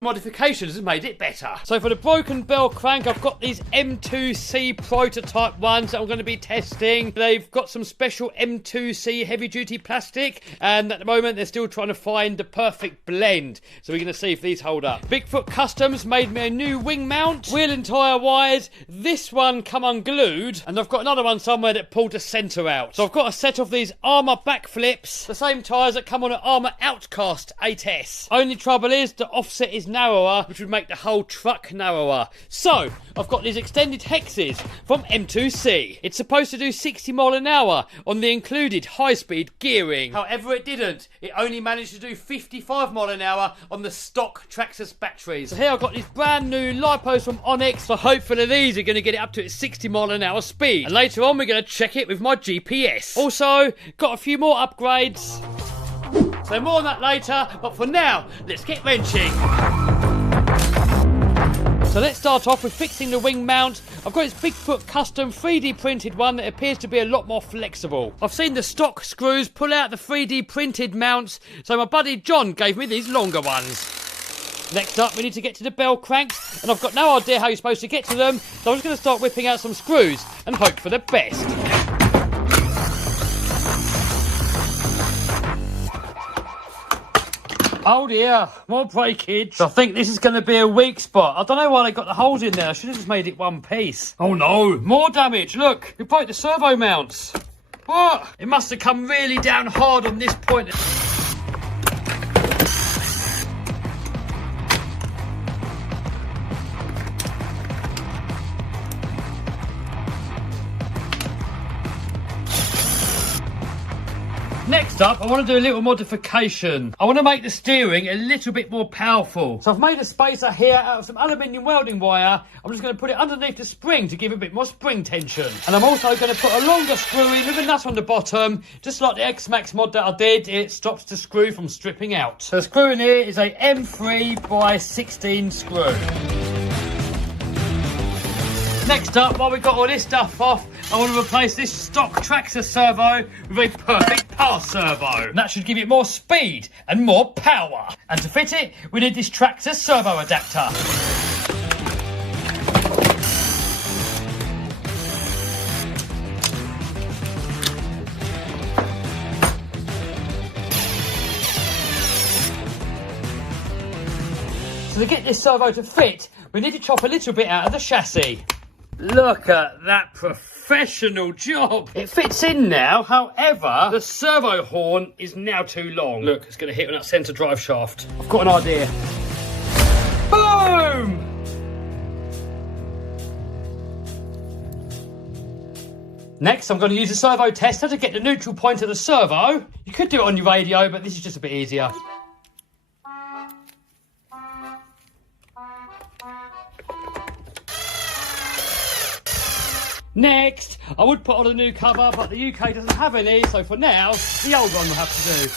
Modifications has made it better. So for the broken bell crank, I've got these M2C prototype ones that I'm going to be testing. They've got some special M2C heavy duty plastic, and at the moment they're still trying to find the perfect blend. So we're going to see if these hold up. Bigfoot Customs made me a new wing mount, wheel and tyre wires. This one come unglued, and I've got another one somewhere that pulled the centre out. So I've got a set of these Armour backflips, the same tyres that come on an Armour Outcast 8S. Only trouble is the offset is narrower, which would make the whole truck narrower. So I've got these extended hexes from M2C. It's supposed to do 60 miles an hour on the included high-speed gearing. However, it didn't. It only managed to do 55 miles an hour on the stock Traxxas batteries. So here I've got these brand new lipos from Onyx. So hopefully these are going to get it up to its 60 miles an hour speed. And later on we're going to check it with my GPS. Also, got a few more upgrades. So more on that later, but for now, let's get wrenching. So let's start off with fixing the wing mount. I've got this Bigfoot custom 3D printed one that appears to be a lot more flexible. I've seen the stock screws pull out the 3D printed mounts, so my buddy John gave me these longer ones. Next up, we need to get to the bell cranks, and I've got no idea how you're supposed to get to them, so I'm just going to start whipping out some screws and hope for the best. Oh dear, more breakage. I think this is going to be a weak spot. I don't know why they got the holes in there. I should have just made it one piece. Oh no, more damage. Look, we broke the servo mounts. What? It must have come really down hard on this point. Next up, I want to do a little modification. I want to make the steering a little bit more powerful. So I've made a spacer here out of some aluminium welding wire. I'm just going to put it underneath the spring to give it a bit more spring tension. And I'm also going to put a longer screw in with a nut on the bottom. Just like the X-Max mod that I did, it stops the screw from stripping out. So the screw in here is a M3 by 16 screw. Next up, while we've got all this stuff off, I want to replace this stock Traxxas servo with a perfect pass servo. And that should give it more speed and more power. And to fit it, we need this Traxxas servo adapter. So to get this servo to fit, we need to chop a little bit out of the chassis. Look at that professional job. It fits in now, however, the servo horn is now too long. Look, it's going to hit on that centre drive shaft. I've got an idea. Boom! Next, I'm going to use a servo tester to get the neutral point of the servo. You could do it on your radio, but this is just a bit easier. Next, I would put on a new cover, but the UK doesn't have any, so for now, the old one will have to do.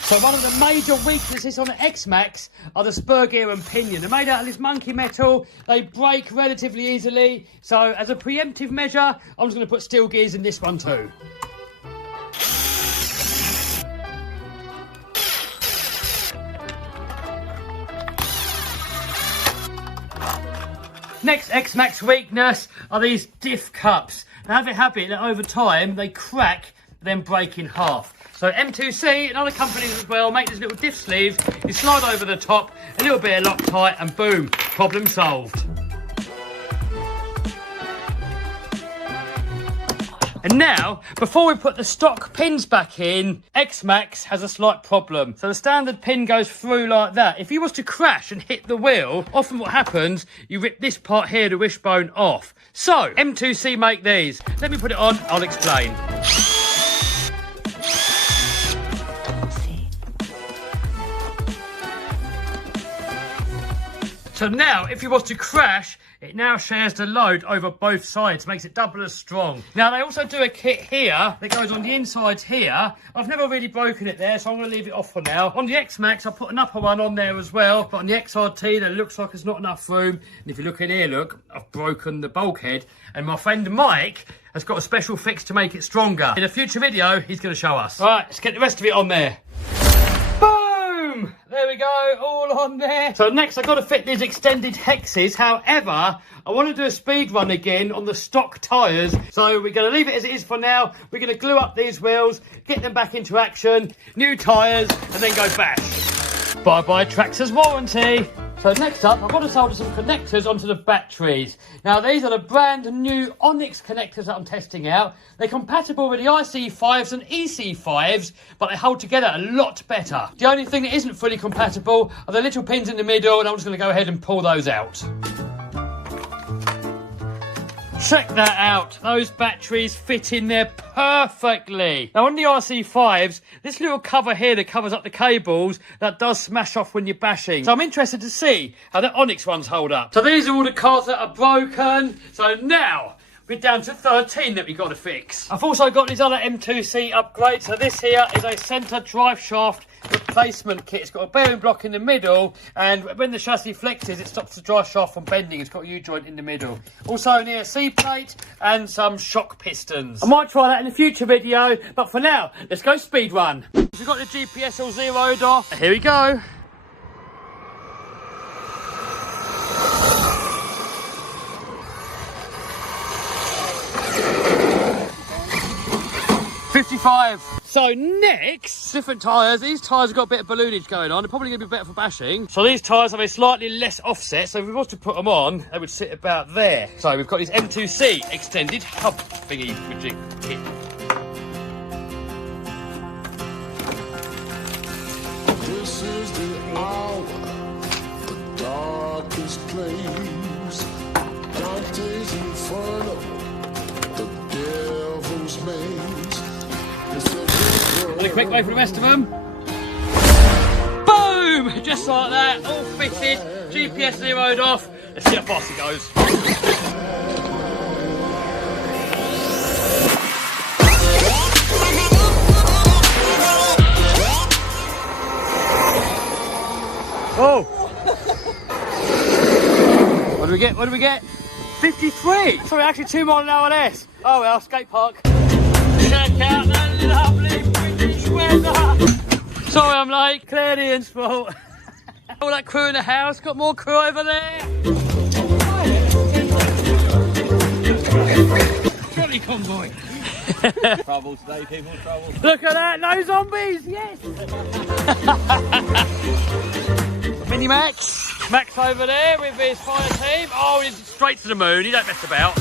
So one of the major weaknesses on the X-Max are the spur gear and pinion. They're made out of this monkey metal, they break relatively easily, so as a preemptive measure, I'm just going to put steel gears in this one too. Next X-Max weakness are these diff cups. Now have it habit that over time they crack, then break in half. So M2C and other companies as well make these little diff sleeves. You slide over the top, a little bit of Loctite, and boom, problem solved. And now, before we put the stock pins back in, X-Max has a slight problem. So the standard pin goes through like that. If you was to crash and hit the wheel, often what happens, you rip this part here, the wishbone, off. So, M2C make these. Let me put it on, I'll explain. So now, if you was to crash, it now shares the load over both sides, makes it double as strong. Now they also do a kit here that goes on the insides here. I've never really broken it there, so I'm going to leave it off for now. On the X-Max, I put an upper one on there as well, but on the XRT, there looks like there's not enough room. And if you look in here, look, I've broken the bulkhead, and my friend Mike has got a special fix to make it stronger. In a future video, he's going to show us. All right, let's get the rest of it on there. Boom! There we go, all on there. So next I've got to fit these extended hexes. However, I want to do a speed run again on the stock tyres. So we're going to leave it as it is for now. We're going to glue up these wheels, get them back into action, new tyres, and then go bash. Bye-bye Traxxas warranty. So next up, I've got to solder some connectors onto the batteries. Now these are the brand new Onyx connectors that I'm testing out. They're compatible with the IC5s and EC5s, but they hold together a lot better. The only thing that isn't fully compatible are the little pins in the middle, and I'm just going to go ahead and pull those out. Check that out. Those batteries fit in there perfectly. Now on the RC5s, this little cover here that covers up the cables, that does smash off when you're bashing. So I'm interested to see how the Onyx ones hold up. So these are all the cards that are broken. So now we're down to 13 that we've got to fix. I've also got these other M2C upgrades. So this here is a centre drive shaft replacement kit. It's got a bearing block in the middle, and when the chassis flexes, it stops the drive shaft from bending. It's got a U-joint in the middle. Also near a C-plate and some shock pistons. I might try that in a future video, but for now, let's go speed run. We've got the GPS all zeroed off. Here we go. So next, different tyres. These tyres have got a bit of balloonage going on. They're probably going to be better for bashing. So these tyres have a slightly less offset. So if we was to put them on, they would sit about there. So we've got this M2C extended hub thingy kit. This is the hour, the darkest place. Dante's Inferno, the devil's maze. And a quick way for the rest of them. Boom! Just like that, all fitted, GPS zeroed off. Let's see how fast it goes. Oh! What do we get? What do we get? 53! Sorry, actually 2 miles an hour less. Oh well, skate park. Check out that lovely British weather. Sorry I'm late, Claire Ian's fault. All that crew in the house, got more crew over there. Trolley convoy. Trouble today, people, trouble. Look at that, no zombies, yes. Mini Max. Max over there with his fire team. Oh, he's straight to the moon, he don't mess about.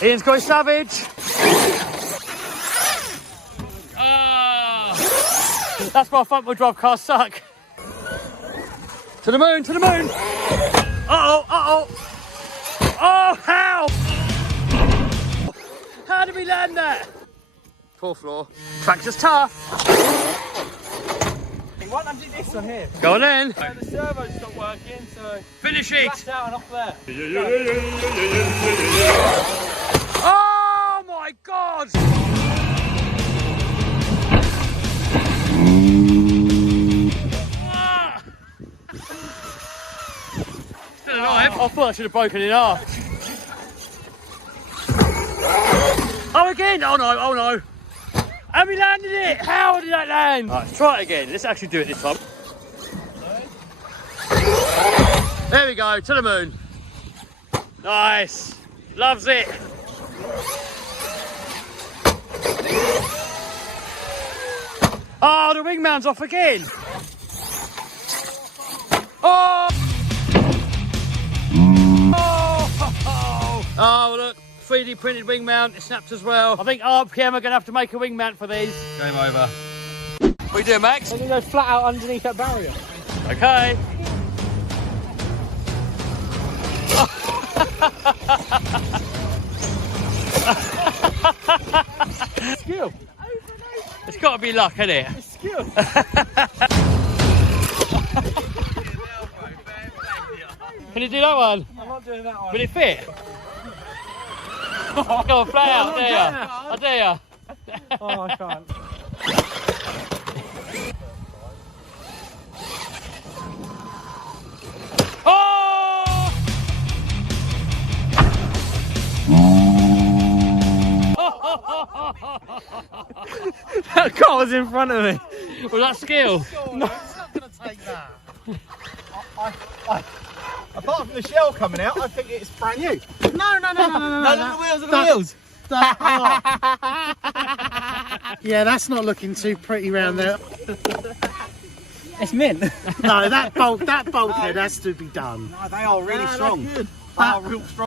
Ian's got his savage. That's why front wheel drive cars suck. To the moon, to the moon. Uh-oh, uh-oh. Oh, how? How did we land that? 4th floor. Track's tough. Why don't I do this one here? Go on then. The servo's not working, so... Finish it. Flat out and off there. Oh my God! Still alive. I thought I should have broken it off. Oh, again! Oh no, oh no. And we landed it! How did that land? Right, let's try it again. Let's actually do it this time. There we go, to the moon. Nice. Loves it. Oh, the wing mount's off again. Oh! Oh! Oh, look. 3D printed wing mount. It snaps as well. I think RPM are going to have to make a wing mount for these. Game over. What are you doing, Max? I'm going to go flat out underneath that barrier. Okay. Skill. It's got to be luck, isn't it? It's skill. Can you do that one? I'm not doing that one. Will it fit? Go on, fly out, there you. I dare you. Oh, I can't. Oh! That car was in front of me. Was that skill? No, it's not going to take that. Apart from the shell coming out, I think it's brand new. No, no, look at the wheels, look at the wheels. Yeah, that's not looking too pretty round there. It's mint. No, that bulkhead has to be done. No, they are really strong. They are real strong.